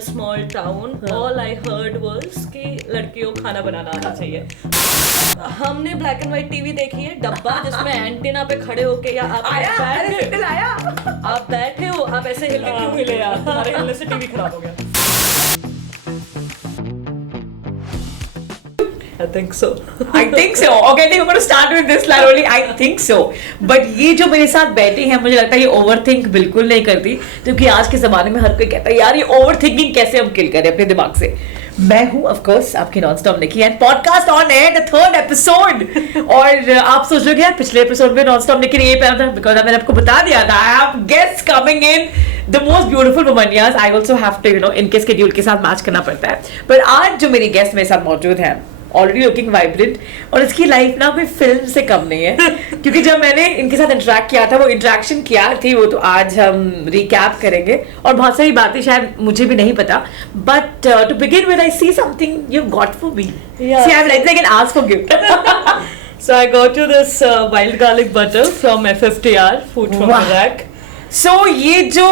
a small town, all I heard was कि लड़कियों को खाना बनाना आना चाहिए. हमने ब्लैक एंड व्हाइट टीवी देखी है, डब्बा जिसमें एंटीना पे खड़े होके या आप बैठे हो, आप ऐसे हिल के क्यों हिले यार? हमारे हिलने से टीवी खराब हो गया. I think so. Okay, we're going to start with this line only. I think so. But ये जो मेरे साथ बैठी हैं, मुझे लगता है ये ओवरथिंक बिल्कुल नहीं करती, क्योंकि आज के ज़माने में हर कोई कहता है यार ये ओवरथिंकिंग कैसे हम किल करें अपने दिमाग से. मैं हूँ ऑफ कोर्स आपकी non stop Nikki and podcast on air the third episode. और आप सोच रहे हो यार पिछले एपिसोड में नॉन स्टॉप निकी ने ये पहना था, बिकॉज मैंने आपको बता दिया था I have guests coming in the most beautiful Womania's. I also have to इनके स्केड्यूल के साथ मैच करना पड़ता है. पर आज जो मेरी गेस्ट मेरे साथ मौजूद है ऑलरेडी लुकिंग वाइब्रेंट, और इसकी लाइफ ना कोई फिल्म से कम नहीं है. क्योंकि जब मैंने इनके साथ इंटरेक्ट किया था, वो इंटरेक्शन क्या थी वो तो आज हम रिकैप करेंगे, और बहुत सारी बातें शायद मुझे भी नहीं पता. But to begin with I see something you got for me. See I'm like I can ask for gift. So I got you this wild garlic butter from FFTR, food from Iraq. So ये जो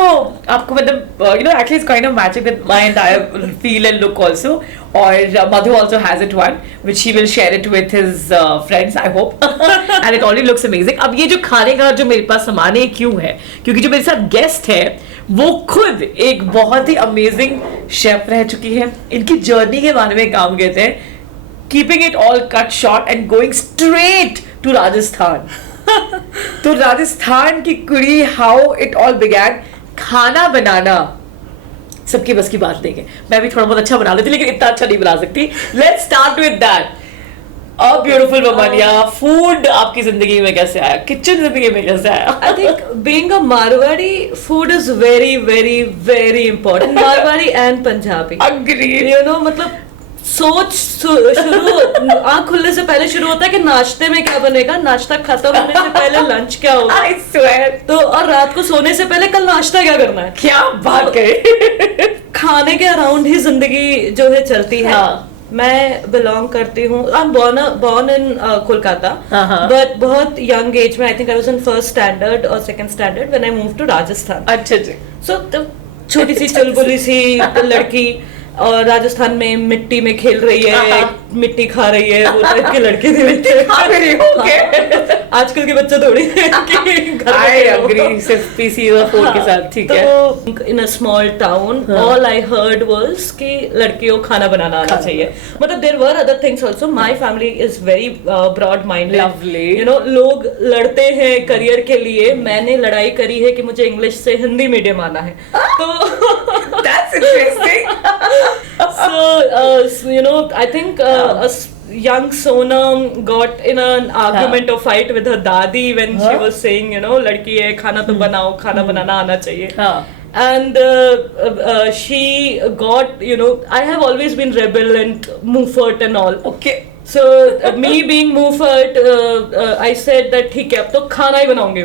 आपको मतलब actually it's kind of matching with my entire feel and look also. और Madhu also has it one which he will share it with his friends I hope. And it already looks amazing. अब ये जो खाने का जो मेरे पास सामान है क्यों है, क्योंकि जो मेरे साथ गेस्ट है वो खुद एक बहुत ही अमेजिंग शेफ रह चुकी है. इनकी जर्नी के बारे में काम कहते हैं, keeping it all cut short and going straight to Rajasthan. तो राजस्थान की कुड़ी, हाउ इट ऑल बिगैन. खाना बनाना सबकी बस की बात नहीं है. मैं भी थोड़ा बहुत अच्छा बना लेती लेकिन इतना अच्छा नहीं बना सकती. Let's start with that. A beautiful Womania, food आपकी जिंदगी में कैसे आया, किचन जिंदगी में कैसे आया? I think being a Marwari, food is very very very important. Marwari and Punjabi. Agreed. मतलब सोच शुरू आँख खुलने से पहले शुरू होता है कि नाश्ते में क्या बनेगा, नाश्ता खत्म होने से पहले लंच क्या होगा. I swear. तो और रात को सोने से पहले कल नाश्ता क्या करना है. क्या बात करे. खाने के अराउंड ही जिंदगी जो है चलती है. मैं बिलोंग करती हूँ, I am born in Kolkata, but बहुत यंग एज में, I think I was in first standard और second standard when I move to Rajasthan. अच्छा जी. सो छोटी सी चुलबुली सी लड़की और राजस्थान में मिट्टी में खेल रही है, मिट्टी खा रही है, वो टाइप के लड़के थे. मिट्टी खा रही है. आजकल के बच्चे थोड़ी सिर्फ पीसी और फोन के साथ. ठीक है. तो in a small town all I heard was कि लड़कियों को खाना बनाना आना चाहिए. मतलब there were other things also. My family is very broad minded. Lovely. लोग लड़ते हैं करियर के लिए. मैंने लड़ाई करी है कि मुझे इंग्लिश से हिंदी मीडियम आना है. तो that's interesting. So, I think young Sonam got in an argument or fight with her dadi when she was saying, लड़की है, खाना तो बनाओ, खाना बनाना आना चाहिए. And she got, I have always been rebel and Mufert and all. Okay. So me being Mufert, I said that ठीक है, अब तो खाना ही बनाऊंगी,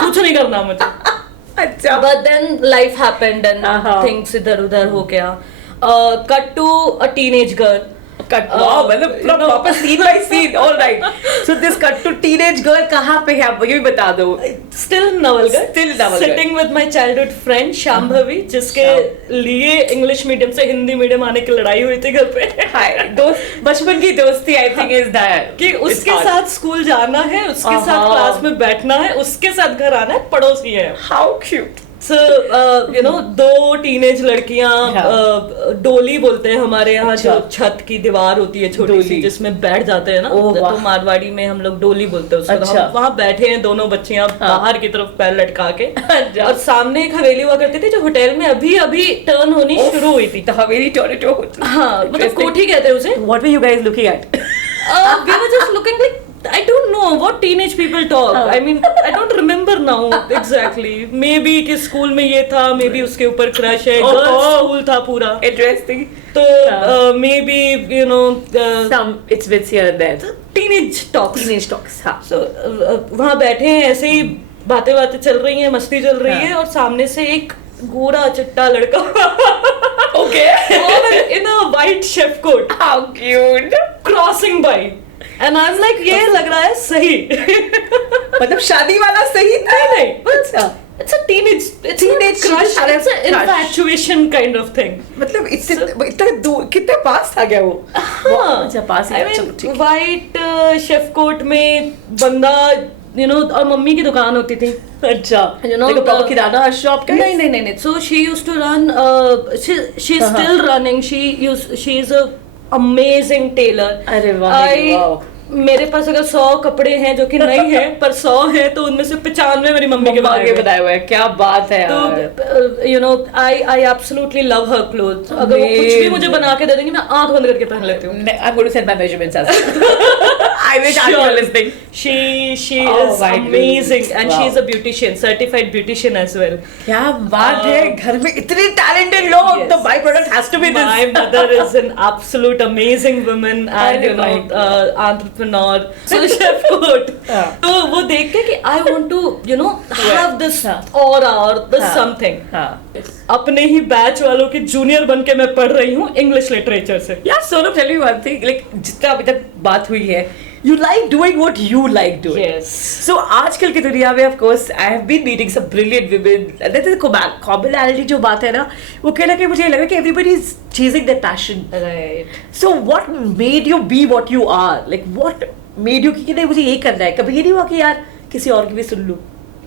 कुछ नहीं करना मुझे. अच्छा. But then life happened and things इधर उधर हो गया. Cut to a teenage girl. Wow, मतलब proper scene by scene. All right. So this cut to teenage girl कहाँ पे है, आप ये भी बता दो. Still Navalgarh. Sitting with my childhood friend Shambhavi, जिसके लिए इंग्लिश मीडियम से हिंदी मीडियम आने की लड़ाई हुई थी घर पे. हाय दोस्त, बचपन की दोस्ती I think is that. कि उसके साथ स्कूल जाना है, उसके साथ क्लास में बैठना है, उसके साथ घर आना है, पड़ोसी है. How cute. So, दो टीनेज लड़कियां, डोली बोलते हैं हमारे यहाँ, जो छत की दीवार होती है छोटी सी जिसमें बैठ जाते हैं ना, तो मारवाड़ी में हम लोग डोली बोलते हैं उसको. अच्छा. हम वहाँ बैठे हैं दोनों बच्चियां बाहर की तरफ पैर लटका के. और सामने एक हवेली हुआ करती थी जो होटल में अभी अभी टर्न होनी शुरू हुई थी. हवेली टोरेटो. हाँ, मतलब कोठी कहते हैं उसे. What were you guys looking at? We were just looking like, I don't know what teenage people talk. I mean, I don't remember now exactly. Maybe कि स्कूल में ये था, maybe उसके ऊपर क्रश है. गर्ल्स स्कूल था पूरा. Interesting. तो maybe some it's bits here and there. Teenage talks. हाँ. So वहाँ बैठे हैं, ऐसे ही बातें चल रही हैं, मस्ती चल रही है, और सामने से एक गोरा चिट्टा लड़का. Okay. In a white chef coat. How cute. Crossing by. And I'm like, ये लग रहा है सही. मतलब शादी वाला सही था. नहीं. It's a teenage crush, it's an infatuation kind of thing. मतलब इतना दूर कितने पास था क्या वो? हाँ, अच्छा पास ही. I mean white chef coat में बंदा, you know, और मम्मी की दुकान होती थी. अच्छा, you know, proper kirana shop का? नहीं. So she used to run. She's still running. She is a amazing tailor. अरे वाह. मेरे पास अगर 100 कपड़े हैं जो कि नहीं है पर 100 है तो उनमें से 95 मेरी मम्मी के बनाए हुए हैं. क्या बात है. तो you know I absolutely love her clothes. अगर वो कुछ भी मुझे बना के दे देंगी मैं आंख बंद करके पहन लेती हूँ. I'm going to send my measurements as well. I wish I were listening. She is amazing and she is a beautician, certified beautician as well. क्या बात है. घर में इतने talented लोग. The byproduct has to be this. My mother is an absolute amazing woman and you know entrepreneur. So chef coat. तो वो देख के कि I want to you know have this aura or this something. अपने ही batch वालों की junior बन के मैं पढ़ रही हूँ इंग्लिश लिटरेचर से. यार Sonam, tell me one thing. Like जितना अभी तक बात हुई है, you like doing what you like doing. Yes. So आजकल की दुनिया में of course I have been meeting some brilliant women. That is commonality जो बात है ना, वो कहना कि मुझे लग रहा है कि everybody is chasing their passion. Right. So what made you be what you are? Like what made you कि नहीं मुझे यही करना है? कभी ये नहीं हुआ कि यार किसी और की भी सुन लूं?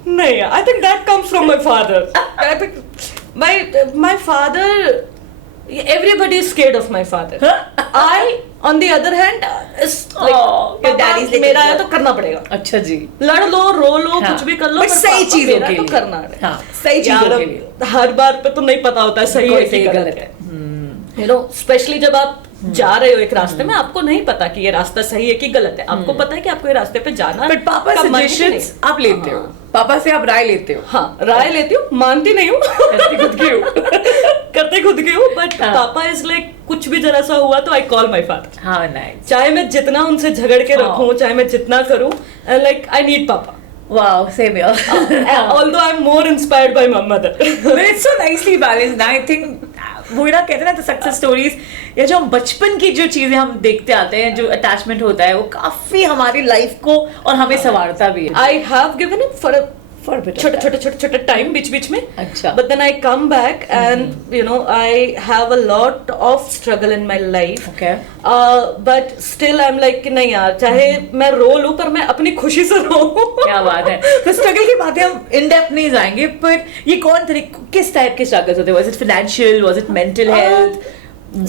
नहीं, I think that comes from my father. I think my father. Everybody is scared of my father. I, on the other hand, is like मेरा है तो करना पड़ेगा. अच्छा जी. लड़ लो, रो लो, कुछ भी कर लो, पर सही चीजों के लिए तो करना है. हाँ, सही चीजों के लिए. हर बार पे तो नहीं पता होता है सही है कि गलत है. You know, स्पेशली जब आप जा रहे हो एक रास्ते में, आपको नहीं पता कि ये रास्ता सही है कि गलत है. आपको पता है कि आपको ये रास्ते पे जाना है. बट पापा सजेशंस आप लेते हो, पापा से आप राय लेते हो. हाँ, राय लेती हूँ, मानती नहीं हूँ. करते खुद की हूँ. बट पापा इज लाइक कुछ भी जरा सा हुआ तो आई कॉल माई फादर. हाँ, नाइस. चाहे मैं जितना उनसे झगड़ के रखूँ, चाहे मैं जितना करूँ, लाइक आई नीड पापा. Wow, same here. Although I'm more inspired by my mother. But it's so nicely balanced. I think वो ना कहते हैं ना, सक्सेस स्टोरीज या जो हम बचपन की जो चीजें हम देखते आते हैं, जो अटैचमेंट होता है, वो काफी हमारी लाइफ को और हमें संवारता भी है. I have given it for छोटे टाइम बीच में. अच्छा. But then I come back and you know I have a lot of struggle in my life. Okay. But still I'm like नहीं यार, चाहे मैं रो लूं पर मैं अपनी खुशी से रो. क्या बात है. तो स्ट्रगल की बातें हम इन डेप्थ नहीं जाएंगे, पर ये किस टाइप के स्ट्रगल्स होते हैं? Was it financial? Was it mental health?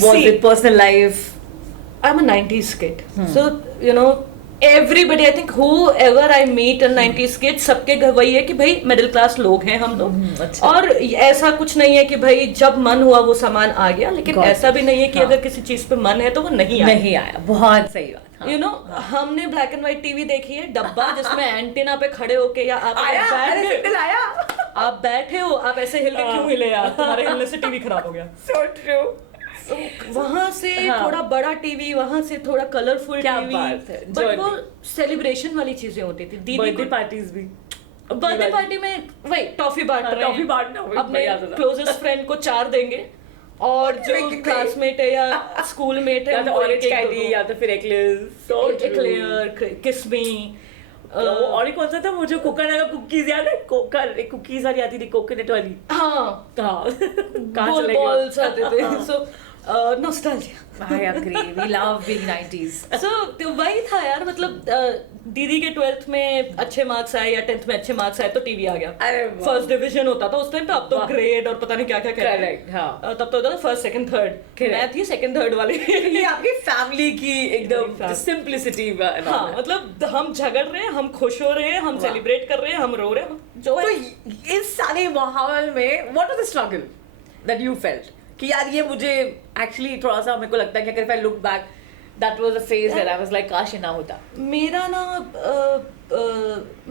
Was it personal life? I'm a 90s kid. So you know everybody, I think whoever I meet a 90s kid, सबके घर वही है कि भाई मिडिल क्लास लोग हैं हम लोग. अच्छा. और ऐसा कुछ नहीं है कि भाई जब मन हुआ वो सामान आ गया, लेकिन ऐसा भी नहीं है कि अगर किसी चीज पे मन है तो वो नहीं आया. बहुत सही बात. You know, हमने ब्लैक एंड व्हाइट टीवी देखी है, डब्बा जिसमें एंटीना पे खड़े होके, या आप बैठे हो, आप ऐसे हिल के क्यों हिले यार, तुम्हारे हिलने से टीवी खराब हो गया. So true. वहां से थोड़ा बड़ा टीवी, वहां से थोड़ा कलरफुल टीवी. बट वो सेलिब्रेशन वाली चीजें होती थी. दीदी बर्थडे पार्टीज भी, बर्थडे पार्टी में वही टॉफी बांटना, अपने क्लोजेस्ट फ्रेंड को 4 देंगे और जो क्लासमेट है या स्कूल मेट है ऑरेंज कैंडी या तो फिर एक्लेयर, किस मी. और कौन सा था वो जो कोकोनट कुकीज, याद है? कुकीज वाली आती थी, कोकोनट वाली. हाँ, बॉल्स आते थे. सो nostalgia. I agree. We love being 90s. So तो वही था यार. मतलब दीदी के 12th में अच्छे मार्क्स आए या 10th में अच्छे मार्क्स आए तो टीवी आ गया. फर्स्ट डिवीजन होता था उस टाइम पे. अब तो ग्रेड और पता नहीं क्या क्या कहते हैं. तब तो होता था फर्स्ट, सेकंड, थर्ड. मैं थी सेकंड, थर्ड वाली. ये आपकी फैमिली की एकदम सिंपलिसिटी. हाँ, मतलब हम झगड़ रहे हैं, हम खुश हो रहे हैं, हम सेलिब्रेट कर रहे हैं, हम रो रहे हैं, जो है. तो इस सारे माहौल में what was the struggle that you felt? कि यार ये मुझे एक्चुअली थोड़ा सा मेरे को लगता है कि अगर if I look back, that was a phase that I was like काश ये ना होता. मेरा ना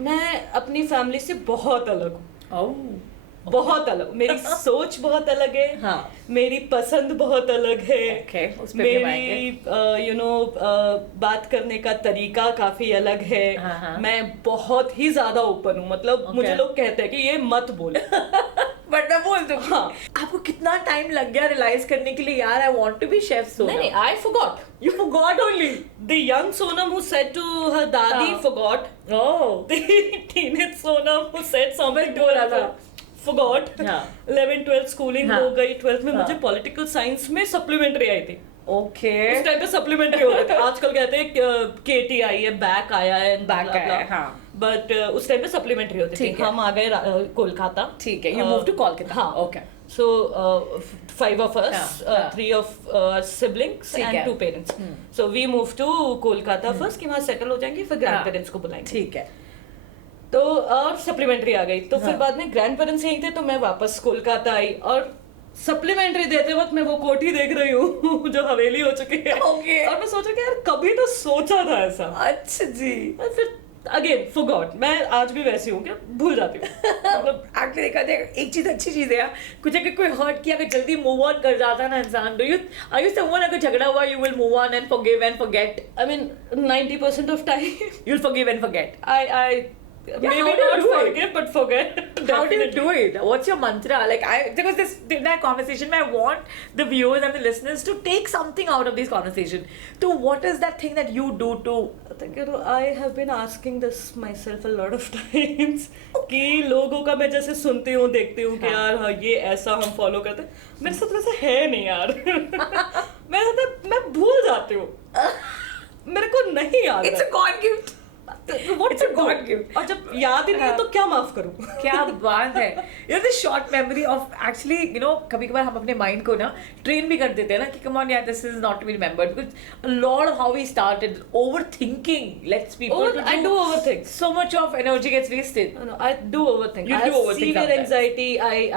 मैं अपनी फैमिली से बहुत अलग हूँ. बहुत अलग. मेरी सोच बहुत अलग है. हाँ. मेरी पसंद बहुत अलग है. Okay, मेरी यू नो बात करने का तरीका काफी अलग है. मैं बहुत ही ज्यादा ओपन हूँ. मतलब मुझे लोग कहते हैं कि ये मत बोल. बट मैं बोल दूंगी. हाँ. आपको कितना टाइम लग गया रियलाइज करने के लिए यार I want to be Chef Sonam? नहीं, I forgot. You forgot only. The young Sonam who said to her dadi forgot. Oh. The teenage Sonam who said something to बोला her था. forgot. 11 12 schooling हो गई. 12th में मुझे political science में supplementary आई थी. Okay. उस टाइम पे सप्लीमेंट्री होते थे. आजकल कहते हैं केटी आई है, बैक आया है, बैक आया है. हाँ. बट उस टाइम पे सप्लीमेंट्री होती थी. हम आ गए कोलकाता. ठीक है. You moved to Kolkata. हाँ. Okay. So 5 of us, 3 of siblings and 2 parents. So we moved to Kolkata first कि वहाँ सेटल हो जाएंगे, फिर ग्रैंड पेरेंट्स को बुलाएंगे. ठीक है. तो और सप्लीमेंट्री आ गई. तो फिर बाद में ग्रैंड पेरेंट्स यहीं थे, तो मैं वापस कोलकाता आई और सप्लीमेंट्री देते वक्त मैं वो कोठी देख रही हूँ जो हवेली हो चुकी है. Okay. और मैं सोच रही यार कभी तो सोचा था ऐसा. अच्छा जी. और फिर अगेन फॉरगॉट. मैं आज भी वैसी हूँ कि भूल जाती हूँ. मतलब एक्चुअली देखा देख एक चीज अच्छी चीज है यार. कुछ अगर कोई हर्ट किया अगर जल्दी मूव ऑन कर जाता है ना इंसान. Do you are you someone अगर झगड़ा हुआ you will move on and forgive and forget? I mean 90% of time you will forgive and forget. I maybe how do you not do it? forgive but forget. How do you Definitely. do it? What's your mantra? Like because in that conversation, I want the viewers and the listeners to take something out of this conversation. So what is that thing that you do to? I think I have been asking this myself a lot of times. कि लोगों का मैं जैसे सुनती हूँ देखती हूँ कि यार हाँ ये ऐसा हम फॉलो करते हैं. मेरे साथ वैसा है नहीं यार. मैं भूल जाती हूँ. मेरे को नहीं याद. It's a God gift. It's a God gift. और जब याद ही नहीं है तो क्या माफ करूं? क्या बात है. You know the short memory of actually you know कभी कभार हम अपने माइंड को ना ट्रेन भी कर देते हैं ना कि come on यार this is not to be remembered because a lot of how we started overthinking lets people I do overthink. So much of energy gets wasted. No, I do overthink. You I do have overthink severe sometimes. anxiety.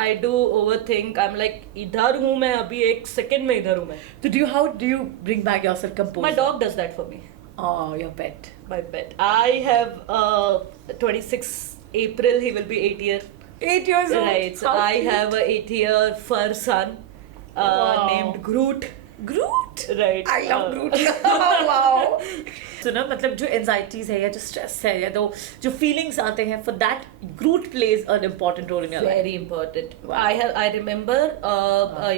I do overthink. I'm like इधर हूँ मैं अभी एक second में इधर हूँ मैं. So how do you bring back yourself composure? My dog does that for me. Oh, your pet. My pet. I have 26 April. He will be 8 years. 8 years old. Right. So How I cute. have a 8-year fur son Wow. named Groot. Groot. Right. I love Groot. Oh, wow. So ना मतलब जो anxieties है या जो stress है या तो जो feelings आते हैं for that Groot plays an important role in your life. Very important. I remember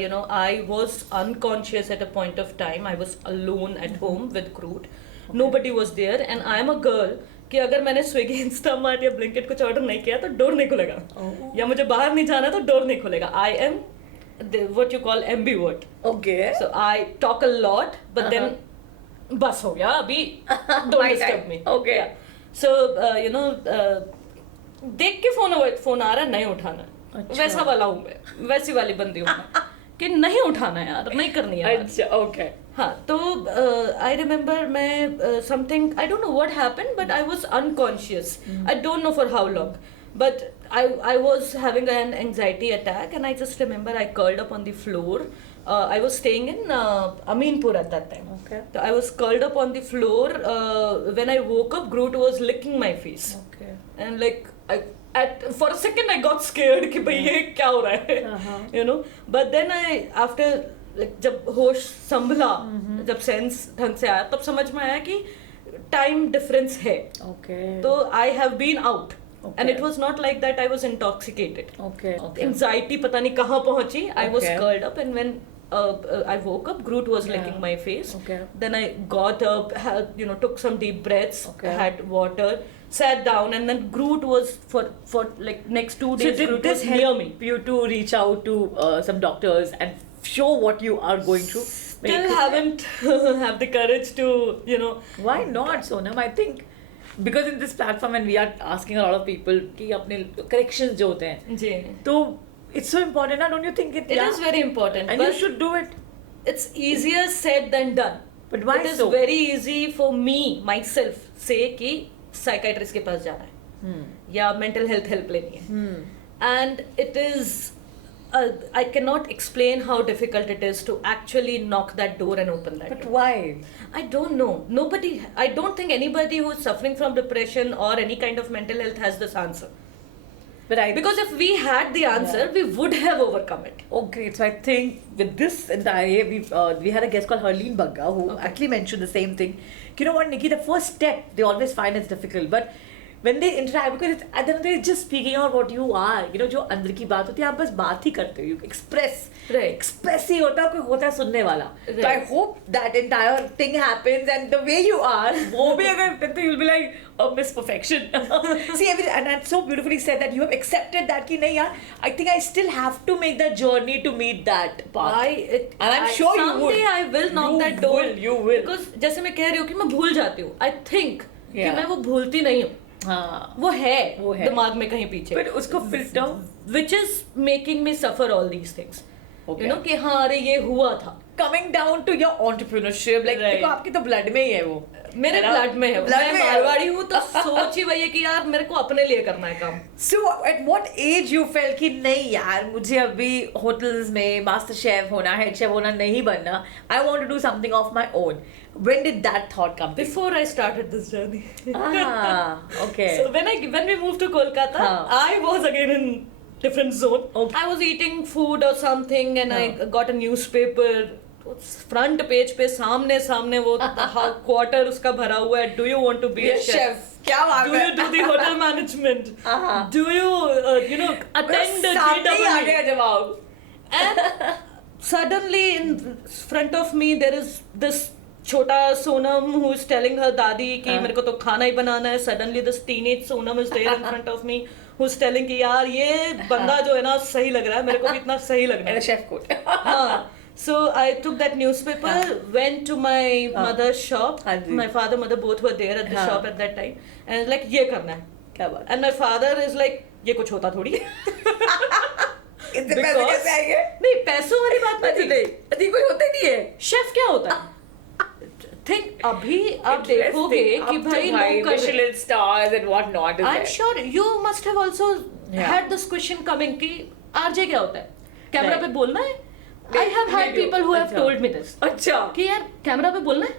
you know I was unconscious at a point of time. I was alone at home with Groot. Nobody was there and I am a girl कि अगर मैंने Swiggy Instamart या Blinkit कुछ order नहीं किया तो door नहीं खुलेगा. या मुझे बाहर नहीं जाना तो डोर नहीं खुलेगा. I am what you call ambivert. Okay. So I talk a lot but then बस हो गया अभी don't disturb me. Okay. Yeah. So you know देख के फोन आ रहा है नहीं उठाना. अच्छा. वैसा वाला हूँ मैं. वैसी वाली बंदी हूँ मैं कि नहीं उठाना यार नहीं करनी है. अच्छा. Okay. हाँ तो आई रिमेम्बर मैं something I don't know what happened but I was unconscious. I don't know for how long but I was having an anxiety attack and I just remember I curled up on the floor. I was staying in Aminpur at that time. Okay. So I was curled up on the floor. When I woke up, Groot was licking my face. Okay. And like for a second I got scared कि भाई ये क्या हो रहा है, you know. But then after like जब होश संभला, जब सेंस ढंग से आया तब समझ में आया कि टाइम डिफरेंस है. Okay. तो I have been out. Okay. And it was not like that I was intoxicated. Okay. Anxiety पता नहीं कहाँ पहुँची. I was Okay. curled up and when I woke up, Groot was licking my face. Okay. Then I got up, took some deep breaths, Okay. had water, sat down, and then Groot was for like next 2 days. So did Groot this was near help me. you to reach out to some doctors and show what you are going through? Still haven't have the courage to Why not, Sonam? I think because in this platform and we are asking a lot of people कि अपने corrections जो होते हैं जी तो it's so important, don't you think it? It is very important. And but you should do it. It's easier said than done. But why it is so? very easy for me myself say कि psychiatrist के पास जाना है या mental health help लेनी है. And it is I cannot explain how difficult it is to actually knock that door and open that But door. why? I don't know. I don't think anybody who is suffering from depression or any kind of mental health has this answer. Because if we had the answer, we would have overcome it. Okay, so I think with this entire we had a guest called Harleen Bagga who actually mentioned the same thing. You know what, Nikki, the first step they always find is difficult, but when they interact, because it's, at the end of the day, it's just speaking out what you are, you know, जो अंदर की बात होती है, आप बस बात ही करते हो, you express, express ही होता है, कोई होता है सुनने वाला. So I hope that entire thing happens, and the way you are, वो भी अगर तो you'll be like a Miss Perfection. See, and that's so beautifully said that you have accepted that कि नहीं यार, I think I still have to make the journey to meet that path. And I'm sure you would. Someday I will knock that door. You will. Because जैसे मैं कह रही हूँ कि मैं भूल जाती हूँ. I think कि मैं वो भूलती नहीं हूँ. हाँ, वो है दिमाग में कहीं पीछे. पर उसको filter, which is making me suffer all these things. Okay. You know कि हाँ अरे ये हुआ था. Coming down to your entrepreneurship, like देखो आपकी तो blood में ही है वो. मेरे blood में है. मैं मारवाड़ी हूँ तो सोच ही वही है कि यार मेरे को अपने लिए करना है काम. So at what age you felt कि नहीं यार मुझे अभी hotels में master chef होना, head chef होना नहीं बनना. I want to do something of my own. When did that thought come? Before I started this journey. Okay. So when we moved to Kolkata, I was again in different zone. Okay. I was eating food or something and I got a newspaper. Front page पे सामने वो quarter उसका भरा हुआ है. Do you want to be a chef? क्या बात है? Do you do the hotel management? Do you know attend GW? जवाब. And suddenly in front of me there is this छोटा Sonam who is telling her दादी कि मेरे को तो खाना ही बनाना है. Suddenly this teenage Sonam is there in front of me who's telling कि यार ये बंदा जो है ना सही लग रहा है, मेरे को भी इतना सही लगना है. Chef coat. हाँ. So I took that newspaper, went to my mother's shop. My mother both were there at the shop at that time, and like ये करना है. क्या बात? And my father is like ये कुछ होता थोड़ी. इतने पैसे कैसे आएंगे? नहीं पैसों वाली बात नहीं. कुछ होता ही नहीं है. शेफ क्या होता है? Think अभी आप देखोगे कि भाई लोग Michelin stars and what not. I'm sure you must have also had this question coming कि RJ क्या होता है? कैमरा पे बोलना है? I have had people who have told me this. अच्छा. कि यार कैमरा पे बोलना है?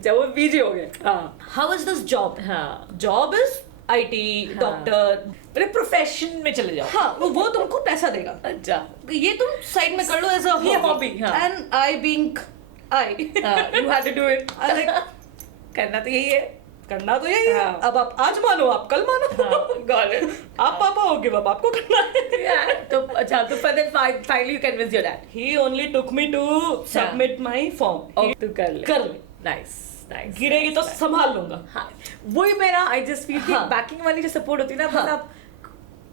जब वो बिजी हो गए. हाँ. How is this job? हाँ. Job is IT, doctor. मेरे प्रोफेशन में चले जाओ. हाँ वो तुमको पैसा देगा. अच्छा. ये तुम साइड में कर लो as a hobby. And I being you had to do it. करना तो यही है. करना तो यही है. अब आप आज मानो आप कल मानो. Got it. आप पापा हो गिव अप आपको करना है. तो अच्छा तो then finally you convinced your dad. He only took me to submit my form. तो कर ले. Nice. गिरेगी तो संभाल लूंगा. हाँ. वही मेरा I just feel कि backing वाली जो support होती है ना बस आप.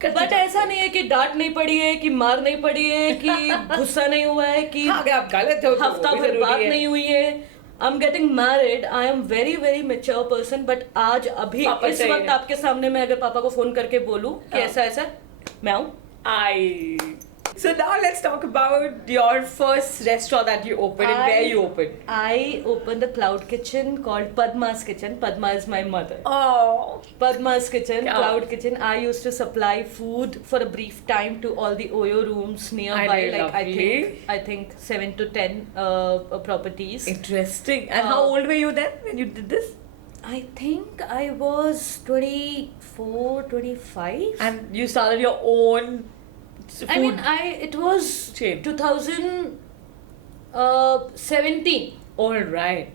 बट ऐसा नहीं है कि डांट नहीं पड़ी है, कि मार नहीं पड़ी है, कि गुस्सा नहीं हुआ है, कि अगर आप गलत हो तो हफ्ता भर बात नहीं हुई है. I'm getting married. I am very mature person. But आज अभी इस वक्त आपके सामने मैं अगर पापा को फोन करके बोलूं कि ऐसा मैं आऊं. So now let's talk about your first restaurant that you opened and where you opened. I opened a cloud kitchen called Padma's Kitchen. Padma is my mother. Oh. Padma's Kitchen, cloud kitchen. I used to supply food for a brief time to all the Oyo rooms nearby. I think 7 to 10 properties. Interesting. And how old were you then when you did this? I think I was 24, 25. And you started your own food. I mean, it was chain. 2017. All right.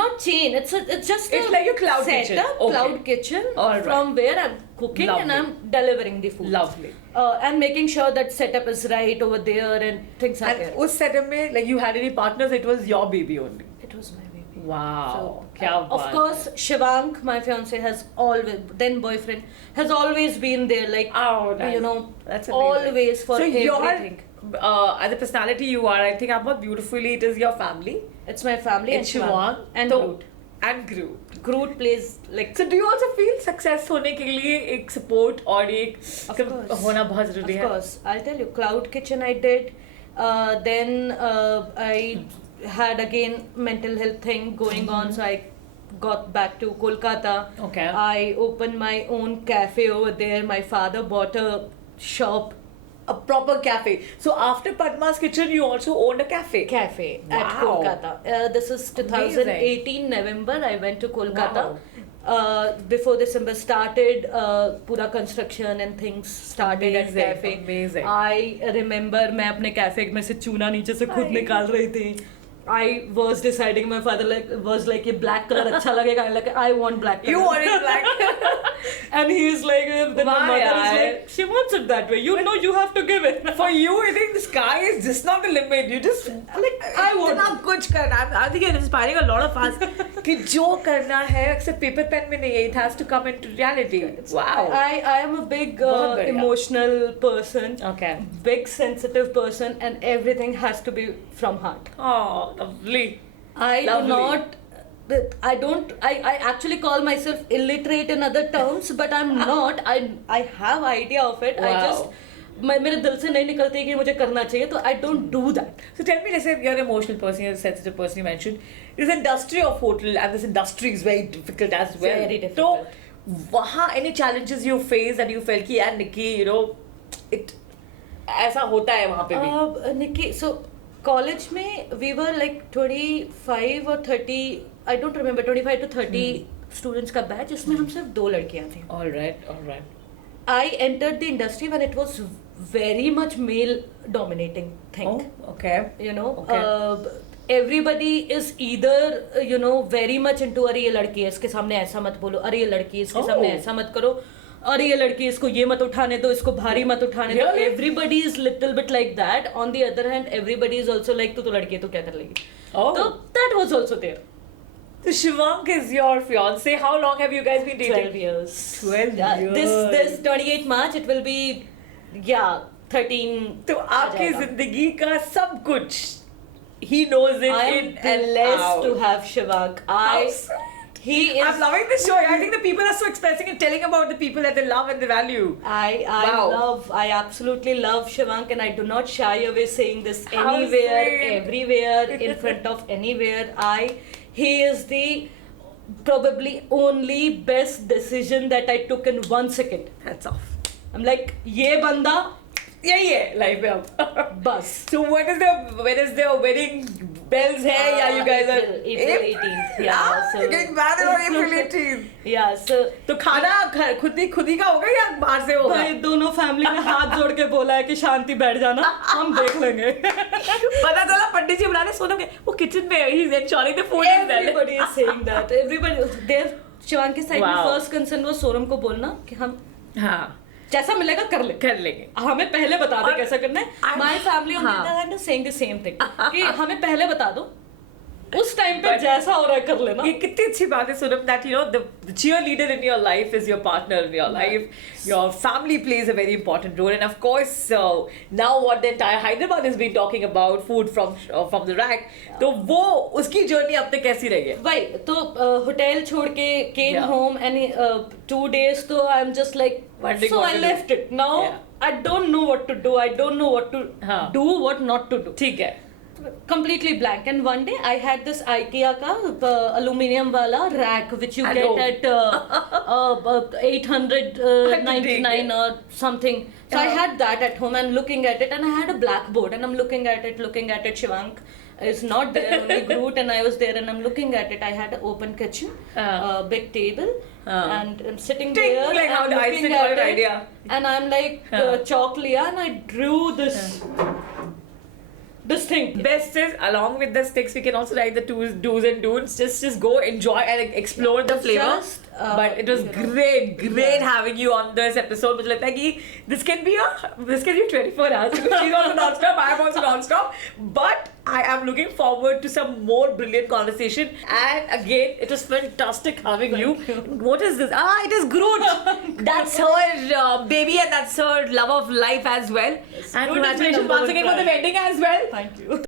Not chain. It's just it's like a cloud kitchen. Cloud kitchen. From where I'm cooking and I'm delivering the food. Lovely. And making sure that setup is right over there and things like that. And उस setup में like you had any partners? It was your baby only. It was my baby. Wow. So, of course, Shivank, my fiance, has always, then boyfriend, has always been there. Like, nice. You know, that's always for everything. As a personality you are, I think about beautifully, it is your family. It's my family and Shivank and Groot. And Groot. Groot plays like. So do you also feel success होने के लिए एक support और एक होना बहुत ज़रूरी है? Of course. I'll tell you, Cloud Kitchen I did. Then I had again mental health thing going on, so I got back to Kolkata. Okay. I opened my own cafe over there. My father bought a shop. A proper cafe. So after Padma's Kitchen, you also owned a cafe. At Kolkata. This is 2018 November. I went to Kolkata. Wow. Before December started, pura construction and things started at cafe. Amazing. I remember मैं अपने cafe में से चूना नीचे से खुद निकाल रही थी. I was deciding, my father was like, ये black color अच्छा लगेगा. Like, I want black color. You wanted black. And he is like, then my mother is like, she wants it that way. You know, you have to give it. For you, I think the sky is just not the limit. You just like, I want. इतना कुछ करना. I think you're inspiring a lot of us. कि जो करना है, सिर्फ paper pen में नहीं है. It has to come into reality. Wow. I am a big emotional person. Okay. Big sensitive person, and everything has to be from heart. Oh, lovely. I actually call myself illiterate in other terms, but I'm not. I have idea of it. Wow. I just मेरे दिल से नहीं निकलती है कि मुझे करना चाहिए, तो I don't do that. So tell me, let's say you're an emotional person, you're a sensitive person, you mentioned. This industry of hotel, and this industry is very difficult as well. Very difficult. So, वहाँ any challenges you face that you felt कि यार Nikki, you know, it ऐसा होता है वहाँ पे भी. Nikki, so college में we were like 25 or 30, I don't remember, 25 to 30 students का batch, जिसमें हम सिर्फ 2 लड़कियाँ थी. All right. I entered the industry when it was very much male dominating thing. Oh, okay. You know, everybody is either, you know, very much into अरे ये लड़की है, इसके सामने ऐसा मत बोलो, अरे ये लड़की है, इसके सामने ऐसा मत करो, अरे ये लड़की, इसको ये मत उठाने दो, इसको भारी मत उठाने दो. Everybody is little bit like that. On the other hand, everybody is also like, तू तो लड़की है, तो क्या कर लेगी. तो that was also there. So Shivank is your fiance. How long have you guys been dating? 12 years. 12 years. This 28 March, it will be, 13. तो आपकी जिंदगी का सब कुछ, he knows it. I am blessed to have Shivank. I'm loving this show. I think the people are so expressing and telling about the people that they love and they value. I absolutely love Shivank, and I do not shy away saying this anywhere, everywhere, in front of anywhere. He is the probably only best decision that I took in 1 second. Hats off. I'm like, ये बंदा यही है life में अब बस. So when is the wedding bells है या you guys are April 18th. Yeah, so getting married on April 18th. Yeah, so तो खाना खुद ही का होगा या बाहर से होगा? भाई दोनों फैमिली ने हाथ जोड़ के बोला है कि शांति बैठ जाना, हम देख लेंगे. पता चला पंडित जी बुलाने सोनम के वो किचन में he's ensuring the food is there. Everybody is saying that. Everybody there. Shivang के साइड में फर्स्ट कंसर्न वो सोनम को बोलना कि हम जैसा मिलेगा कर लेंगे. हमें पहले बता दे कैसा करना है. My family on the other hand is saying the same thing कि हमें पहले बता दो, उस टाइम पे जैसा हो रहा है कर लेना. ये कितनी अच्छी बात है Sonam, that you know the cheerleader in your life is your partner in your life. Your family plays a very important role, and of course now what the entire Hyderabad has been talking about, food from the rack. तो वो उसकी journey अब तक कैसी रही है? भाई तो होटल छोड़ के came home and 2 days तो I'm just like so I left it. Now I don't know what to do. I don't know what to do, what not to do. ठीक है. Completely blank. And one day I had this IKEA ka aluminium wala rack which you get at 899 or something. So I had that at home and looking at it, and I had a blackboard and I'm looking at it. Shivank is not there, only Groot and I was there, and I'm looking at it. I had an open kitchen, big table, and I'm sitting there like how and looking at at it, idea. and I'm like chalk liya and I drew this thing. Best is along with the sticks we can also write the do's and don'ts. Just go enjoy and explore the flavor. But it was great having you on this episode. मुझे लगता है कि this can be 24 hours because she's also non-stop, I am also non-stop. But I am looking forward to some more brilliant conversation. And again, it was fantastic having you. What is this? It is Groot. That's her baby, and that's her love of life as well. And congratulations once again for the wedding as well. Thank you.